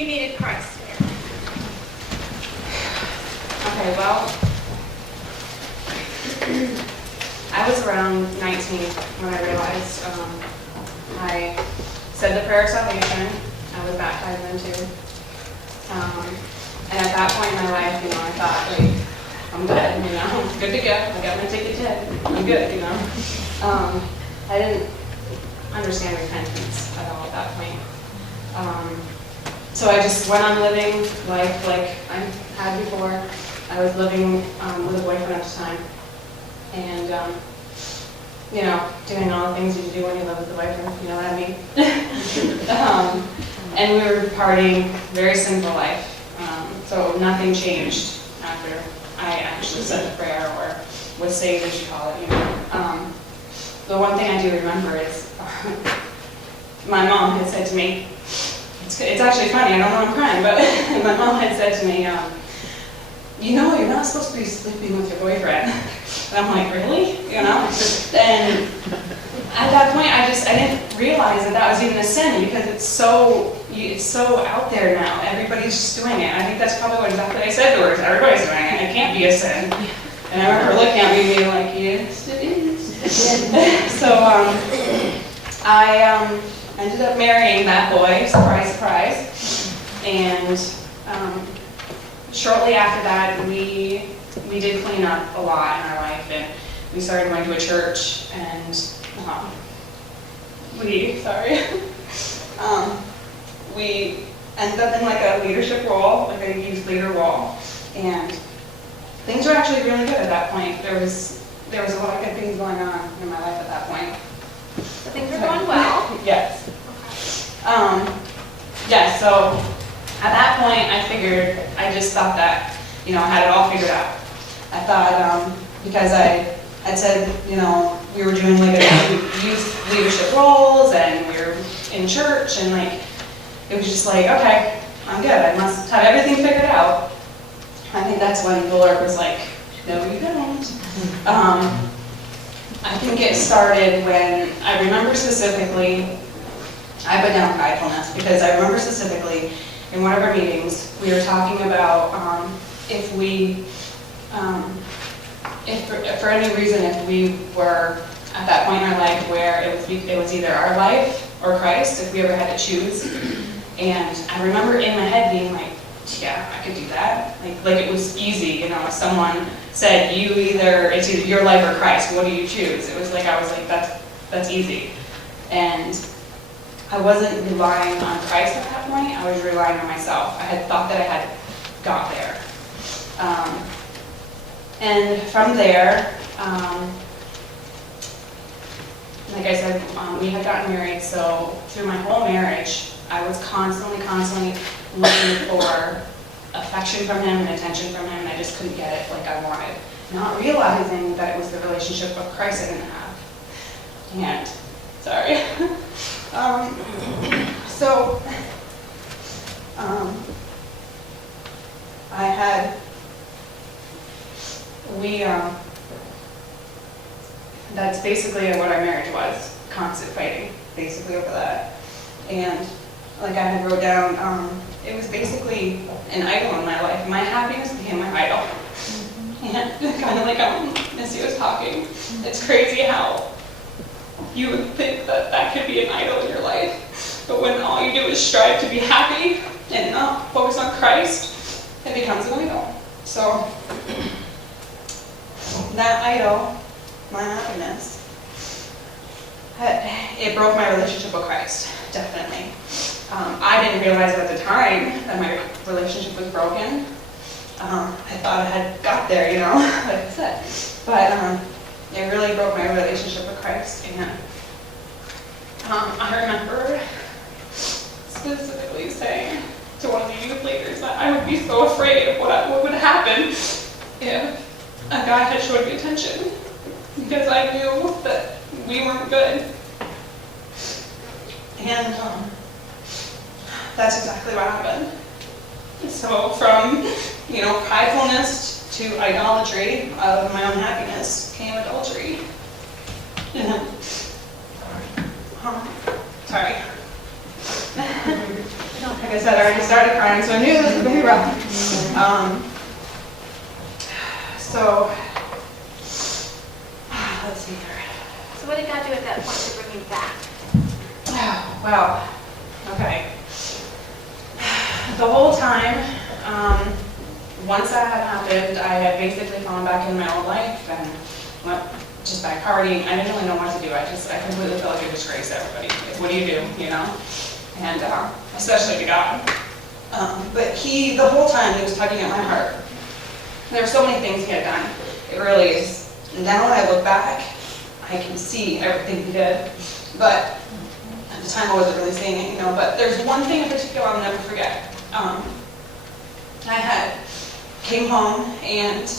you needed Christ? Okay, well, I was around 19 when I realized I said the prayer of salvation. I was baptized then too. And at that point in my life, I thought, like, I'm good, I'm good to go. I got my ticket to heaven. I'm good, I didn't understand repentance at all at that point. So I just went on living life like I had before. I was living with a boyfriend at the time, and doing all the things you do when you live with a boyfriend, you know what I mean? And we were partying, very simple life. So nothing changed after I actually said the prayer or was saved, as you call it. The one thing I do remember is my mom had said to me, it's actually funny, I don't know I'm crying, but my mom had said to me, you're not supposed to be sleeping with your boyfriend. And I'm like, really? And at that point, I didn't realize that was even a sin, because it's so out there now. Everybody's just doing it. I think that's probably what exactly I said to her. Everybody's doing it. It can't be a sin. And I remember looking at me and being like, yes, it is. So I ended up marrying that boy, surprise, surprise. And shortly after that, we did clean up a lot in our life, and we started going to a church, and we ended up in like a leadership role, like a youth leader role, and things were actually really good at that point. There was a lot of good things going on in my life at that point. So things are going well. Yes. So at that point, I just thought that, I had it all figured out. I thought, because I had said, we were doing like a youth leadership roles, and we were in church, and like, it was just like, okay, I'm good. I must have everything figured out. I think that's when the Lord was like, no, you don't. I think it started when, I remember specifically, I put down pridefulness, because I remember specifically in one of our meetings, we were talking about if for any reason, if we were at that point in our life where it was either our life or Christ, if we ever had to choose. And I remember in my head being like, yeah, I could do that. Like it was easy, someone said, it's either your life or Christ, what do you choose? It was like, I was like, that's easy. And I wasn't relying on Christ at that point, I was relying on myself. I had thought that I had got there. And from there, like I said, we had gotten married, so through my whole marriage, I was constantly looking for affection from him and attention from him, and I just couldn't get it like I wanted. Not realizing that it was the relationship of Christ I didn't have. And, sorry. That's basically what our marriage was, constant fighting, basically over that. And like I had wrote down, it was basically an idol in my life. My happiness became my idol. And kind of like Missy was talking, it's crazy how you would think that could be an idol in your life, but when all you do is strive to be happy and not focus on Christ, it becomes an idol. So that idol, my happiness, it broke my relationship with Christ, definitely. I didn't realize at the time that my relationship was broken. I thought I had got there, like I said. But it really broke my relationship with Christ. And I remember specifically saying to one of the youth leaders that I would be so afraid of what would happen if a guy had showed me attention, because I knew that we weren't good. And that's exactly what happened. So from, pridefulness to idolatry of my own happiness came adultery. And sorry. Like I said, I already started crying, so I knew this was going to be rough. So, let's see here. So what did God do at that point to bring you back? Well, okay. The whole time, once that had happened, I had basically fallen back in my old life and went just back partying. I didn't really know what to do. I completely felt like a disgrace to everybody. Like, what do, you know? And especially to God. But the whole time, he was tugging at my heart. There were so many things he had done. It really is. Now when I look back, I can see everything he did. But at the time, I wasn't really seeing it, you know. But there's one thing in particular I'll never forget. I came home and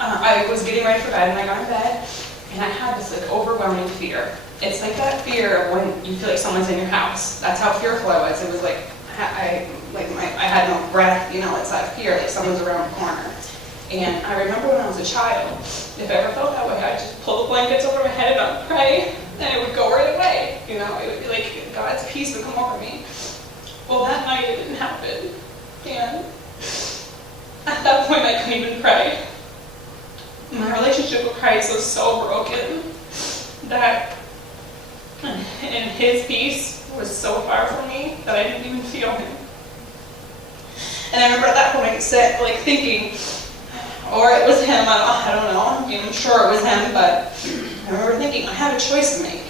I was getting ready for bed, and I got in bed, and I had this like overwhelming fear. It's like that fear of when you feel like someone's in your house. That's how fearful I was. It was like I had no breath, you know. It's that fear, like someone's around the corner. And I remember when I was a child, if I ever felt that way, I'd just pull the blankets over my head and I'd pray, and it would go right away. You know, it would be like God's peace would come over me. Well, that night it didn't happen, and at that point I couldn't even pray. My relationship with Christ was so broken that, and his peace was so far from me that I didn't even feel him. And I remember at that point thinking, or it was him, I don't know, I'm sure it was him, but I remember thinking, I have a choice to make.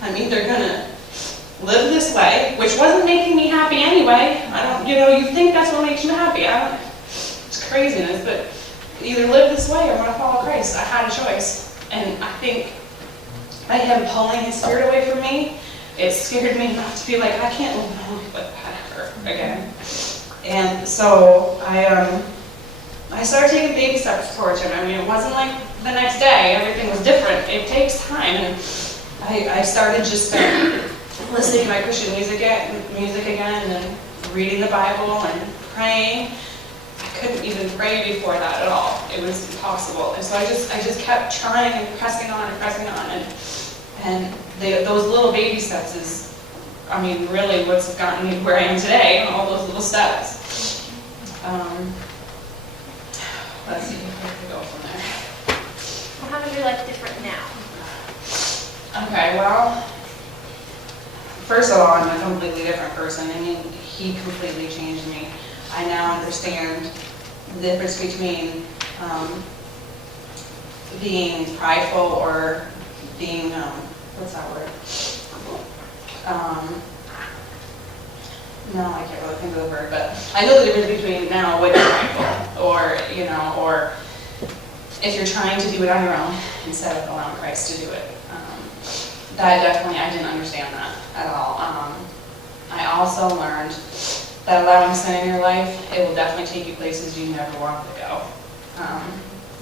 I'm either gonna live this way, which wasn't making me happy anyway. You think that's what makes you happy. It's craziness, but either live this way or I'm gonna follow Christ. I had a choice. And I think by him pulling his spirit away from me, it scared me enough to be like, I can't live my life like that ever again. And so I started taking baby steps towards him. I mean, it wasn't like the next day. Everything was different. It takes time. And I started just listening to my Christian music again, and then reading the Bible and praying. I couldn't even pray before that at all. It was impossible. And so I just kept trying and pressing on and pressing on. And those little baby steps is, really what's gotten me where I am today, all those little steps. Let's see if I can go from there. Well, how is your life different now? Okay, well, first of all, I'm a completely different person. He completely changed me. I now understand the difference between being prideful or being, what's that word? No, I can't really think of the word, but I know the difference between now what you're prideful, or if you're trying to do it on your own instead of allowing Christ to do it. That definitely, I didn't understand that at all. I also learned that allowing sin in your life, it will definitely take you places you never want to go.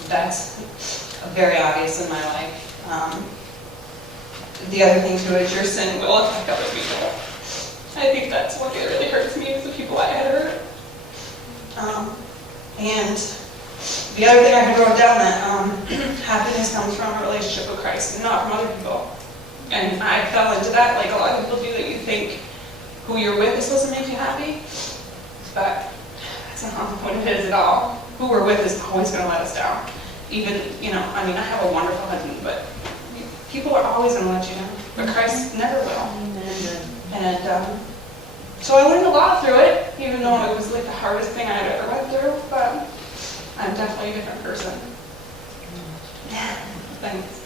That's very obvious in my life. The other thing too is your sin will affect other people. I think that's what really hurts me, is the people I had hurt. And the other thing I had wrote down, that happiness comes from a relationship with Christ, not from other people. And I fell into that, like a lot of people do, that you think who you're with is supposed to make you happy, but that's not the point of it at all. Who we're with is always going to let us down. Even, I have a wonderful husband, but people are always going to let you down. But Christ never will. And so I learned a lot through it, even though it was like the hardest thing I had ever went through, but I'm definitely a different person. Thanks.